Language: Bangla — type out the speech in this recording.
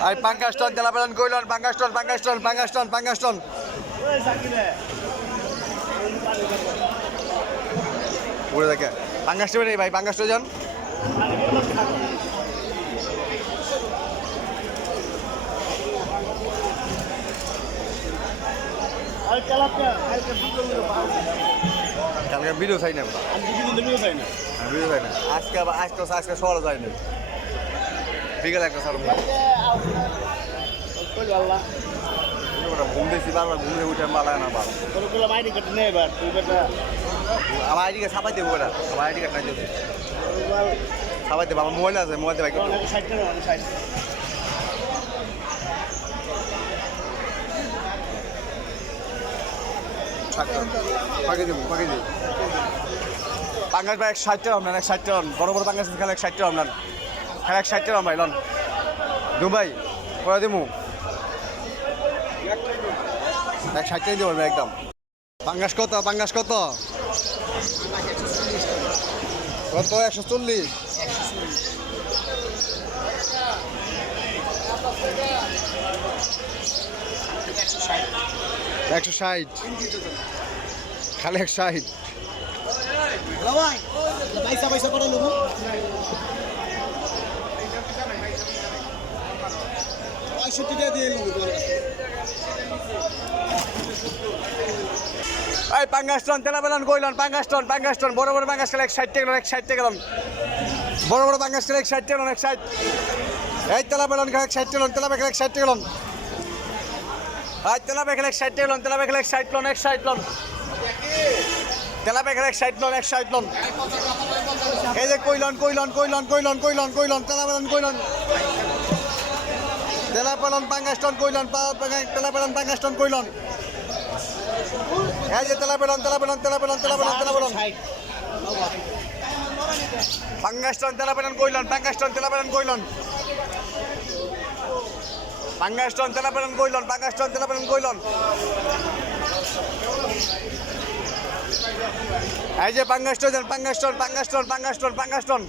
Ay, Pankaston, Telapalan Koilon, Pankaston, Pankaston, Pankaston, Pankaston. উড়ে দেখে পাঙ্গাসটা নেই ভাই, পাঙ্গাসটা যান। কালকে ভিডিও চাই না, ভিডিও চাই না আজকে আজকে সকালে যাই না, বিকেলে একটা সার ঘুম দিয়েছি বারবার, ঘুমে উঠে মালায় না বার। আমার আইডি কার্ড ছাপাই দেবো, ওটা আমার আইডি কার্ড নাই দেবো, ছাপাই দেবো। আমার মোবাইল আছে, মোবাইল দেবে পাকিয়ে দেবো, পাকিয়ে দেবো। পাঙ্গাস ভাই 60 টাকা আপনার, 60 টাকা বড় বড় পাঙ্গাস খেলা 60 টাকা আপনার, খেলা 60 টাকা ভাই লন দুবাই করে দেবো, 60 টাকা দেবো একদম। পাঙ্গাস কত, পাঙ্গাস কত কত? 140, 160, খালি 160। পয়সা করে নেবো। এই পাঙ্গাস্টন তেলাবেলান কইলন, পাঙ্গাস্টন পাঙ্গাস্টন বড় বড় পাঙ্গাস খেলে 160 টাকা, 160 টাকা দাম। বড় বড় পাঙ্গাস খেলে 160 টাকা, 160। এই তেলাবেলান খেলে 160 টাকা, তেলাবে খেলে 160 টাকা। এই তেলাবে খেলে 160 টাকা, তেলাবে খেলে 160 লন, 160 লন। তেলাবে খেলে 160 লন, 160 লন। এই যে কইলন কইলন কইলন কইলন কইলন কইলন তেলাবেলান কইলন, তেলাবেলান পাঙ্গাস্টন কইলন, তেলাবেলান পাঙ্গাস্টন কইলন। এই যে তেলাবেলান তেলাবেলান তেলাবেলান তেলাবেলান তেলাবেলান পাঙ্গাস্টন তেলাবেলান কইলন, পাঙ্গাস্টন তেলাবেলান কইলন, পাঙ্গাস্টন তেলাবেলান কইলন, পাঙ্গাস্টন তেলাবেলান কইলন। এই যে পাঙ্গাস্টন পাঙ্গাস্টন পাঙ্গাস্টন পাঙ্গাস্টন পাঙ্গাস্টন।